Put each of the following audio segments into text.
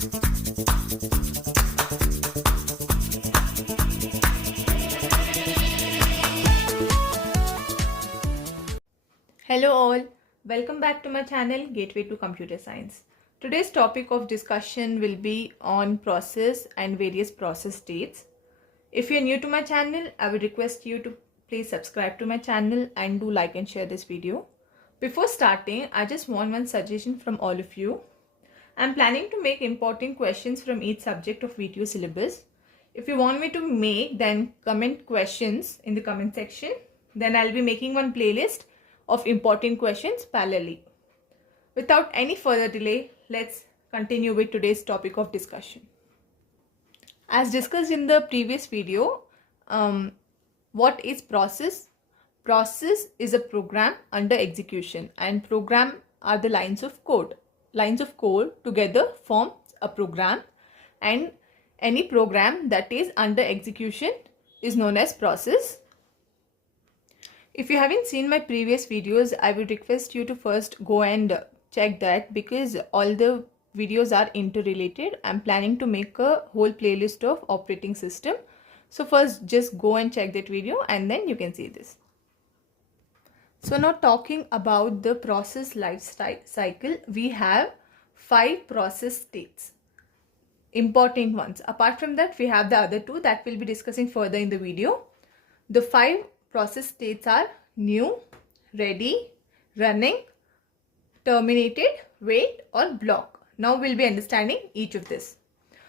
Hello all, welcome back to my channel Gateway to Computer Science. Today's topic of discussion will be on process and various process states. If you're new to my channel, I would request you to please subscribe to my channel and do like and share this video. Before starting, I just want one suggestion from all of you. I'm planning to make important questions from each subject of video syllabus. If you want me to make, then comment questions in the comment section. Then I'll be making one playlist of important questions parallelly. Without any further delay, let's continue with today's topic of discussion. As discussed in the previous video, what is process? Process is a program under execution, and program are the lines of code. Lines of code together form a program, and any program that is under execution is known as process. If you haven't seen my previous videos, I would request you to first go and check that, because all the videos are interrelated. I'm planning to make a whole playlist of operating system. So first just go and check that video and then you can see this. So now talking about the process life cycle, we have 5 process states, important ones. Apart from that, we have the other 2 that we'll be discussing further in the video. The 5 process states are new, ready, running, terminated, wait or block. Now we'll be understanding each of this.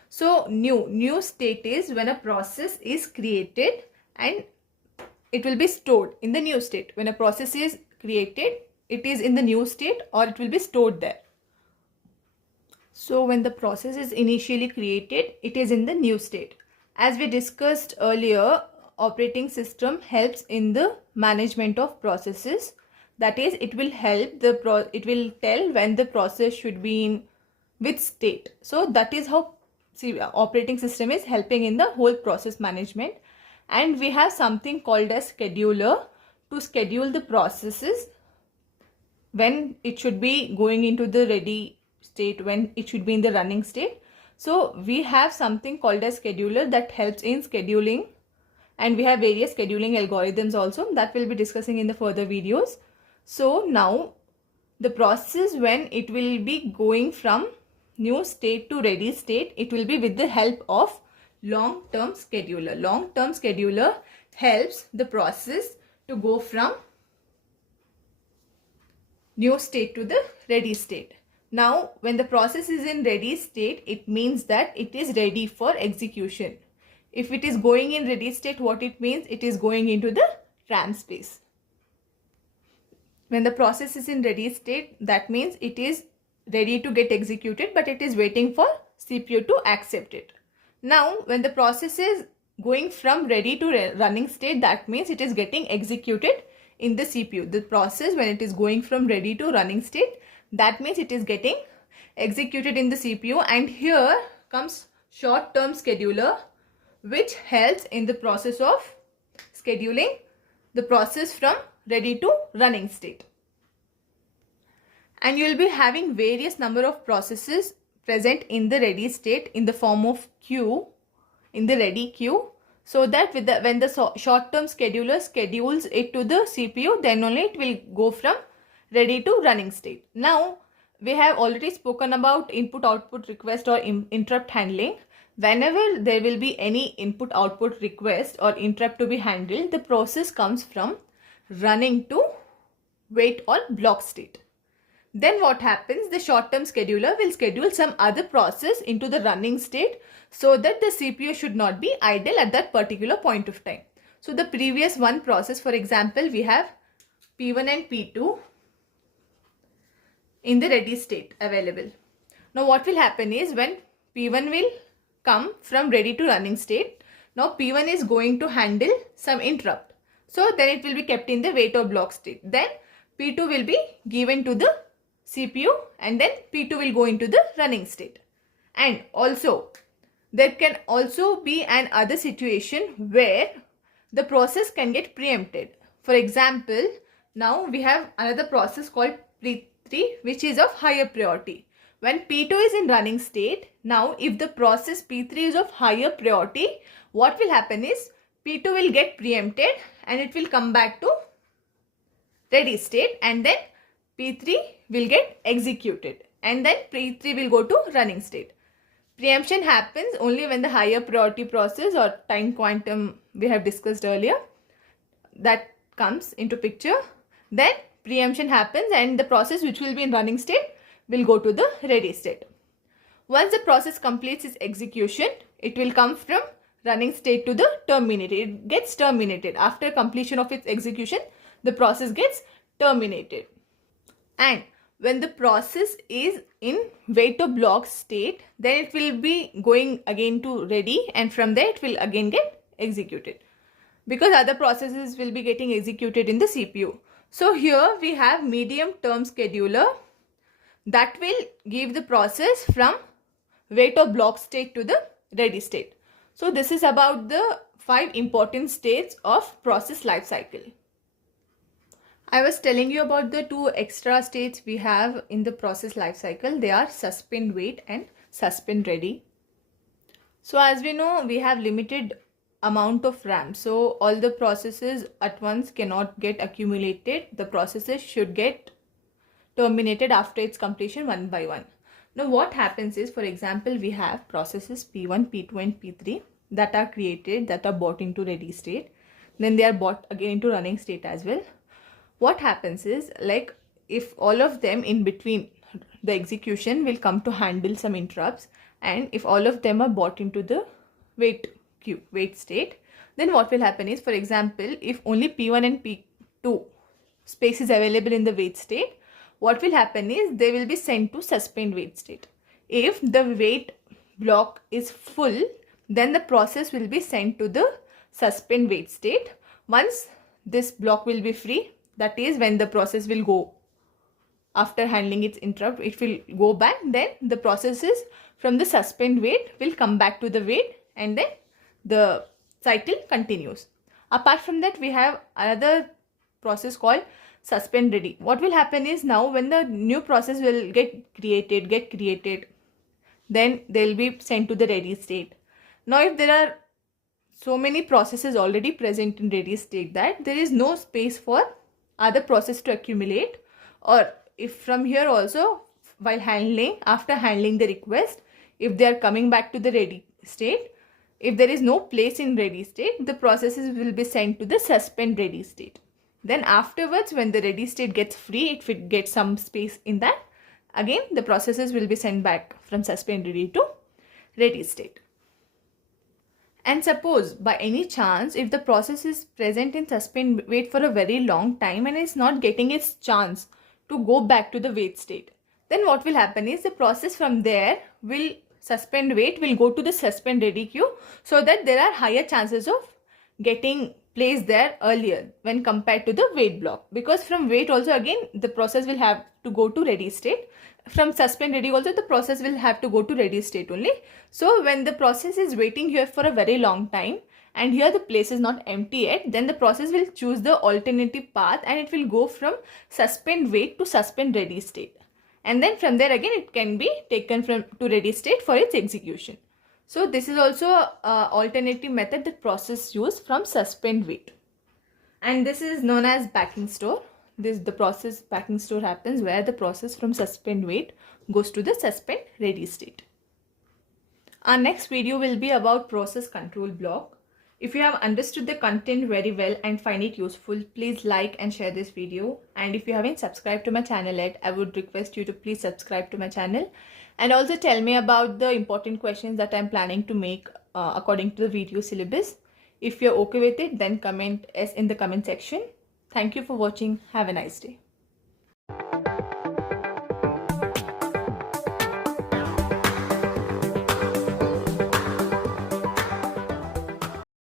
So new state is when a process is created and it will be stored in the new state. When a process is created, it is in the new state or it will be stored there. So when the process is initially created, it is in the new state. As we discussed earlier, operating system helps in the management of processes. That is, it will help it will tell when the process should be in which state. So that is how operating system is helping in the whole process management. And we have something called as scheduler to schedule the processes, when it should be going into the ready state, when it should be in the running state. So we have something called as scheduler that helps in scheduling. And we have various scheduling algorithms also that we'll be discussing in the further videos. So now the process, when it will be going from new state to ready state, it will be with the help of long-term scheduler. Long-term scheduler helps the process to go from new state to the ready state. Now when the process is in ready state, it means that it is ready for execution. If it is going in ready state, what it means? It is going into the RAM space. When the process is in ready state, that means it is ready to get executed, but it is waiting for CPU to accept it. Now when the process is going from ready to running state, that means it is getting executed in the CPU. The process, when it is going from ready to running state, that means it is getting executed in the CPU. And here comes short-term scheduler, which helps in the process of scheduling the process from ready to running state. And you will be having various number of processes present in the ready state in the form of queue, in the ready queue, so that when the short-term scheduler schedules it to the CPU, then only it will go from ready to running state. Now we have already spoken about input-output request or interrupt handling. Whenever there will be any input-output request or interrupt to be handled, the process comes from running to wait or block state. Then what happens? The short-term scheduler will schedule some other process into the running state so that the CPU should not be idle at that particular point of time. So the previous one process, for example, we have P1 and P2 in the ready state available. Now what will happen is, when P1 will come from ready to running state, now P1 is going to handle some interrupt. So then it will be kept in the wait or block state. Then P2 will be given to the CPU and then P2 will go into the running state. And also there can also be an other situation where the process can get preempted. For example, now we have another process called P3, which is of higher priority. When P2 is in running state, now if the process P3 is of higher priority, what will happen is P2 will get preempted and it will come back to ready state, and then P3 will get executed and then P3 will go to running state. Preemption happens only when the higher priority process or time quantum we have discussed earlier that comes into picture. Then preemption happens and the process which will be in running state will go to the ready state. Once the process completes its execution, it will come from running state to the terminated. It gets terminated. After completion of its execution, the process gets terminated. And when the process is in wait to block state, then it will be going again to ready, and from there it will again get executed because other processes will be getting executed in the CPU. So here we have medium term scheduler that will give the process from wait or block state to the ready state. So this is about the 5 important states of process life cycle. I was telling you about the 2 extra states we have in the process life cycle. They are suspend wait and suspend ready. So as we know, we have limited amount of RAM. So all the processes at once cannot get accumulated. The processes should get terminated after its completion one by one. Now what happens is, for example, we have processes P1, P2 and P3 that are created, that are brought into ready state. Then they are brought again into running state as well. What happens is, like, if all of them in between the execution will come to handle some interrupts, and if all of them are brought into the wait queue, wait state, then what will happen is, for example, if only P1 and P2 space is available in the wait state, what will happen is they will be sent to suspend wait state. If the wait block is full, then the process will be sent to the suspend wait state. Once this block will be free, that is when the process will go after handling its interrupt, it will go back. Then the processes from the suspend wait will come back to the wait, and then the cycle continues. Apart from that, we have another process called suspend ready. What will happen is, now when the new process will get created, then they'll be sent to the ready state. Now if there are so many processes already present in ready state that there is no space for other process to accumulate, or if from here also while after handling the request, if they are coming back to the ready state, if there is no place in ready state, the processes will be sent to the suspend ready state. Then afterwards, when the ready state gets free, if it gets some space in that, again the processes will be sent back from suspend ready to ready state. And suppose by any chance, if the process is present in suspend wait for a very long time and is not getting its chance to go back to the wait state, then what will happen is the process from there will suspend wait will go to the suspend ready queue, so that there are higher chances of getting placed there earlier when compared to the wait block. Because from wait also again the process will have to go to ready state. From suspend ready also the process will have to go to ready state only. So when the process is waiting here for a very long time and here the place is not empty yet, then the process will choose the alternative path and it will go from suspend wait to suspend ready state. And then from there again it can be taken to ready state for its execution. So this is also an alternative method that process use from suspend wait. And this is known as backing store. The process backing store happens where the process from suspend wait goes to the suspend ready state. Our next video will be about process control block. If you have understood the content very well and find it useful, please like and share this video. And if you haven't subscribed to my channel yet, I would request you to please subscribe to my channel. And also tell me about the important questions that I'm planning to make according to the video syllabus. If you're okay with it, then comment yes in the comment section. Thank you for watching. Have a nice day.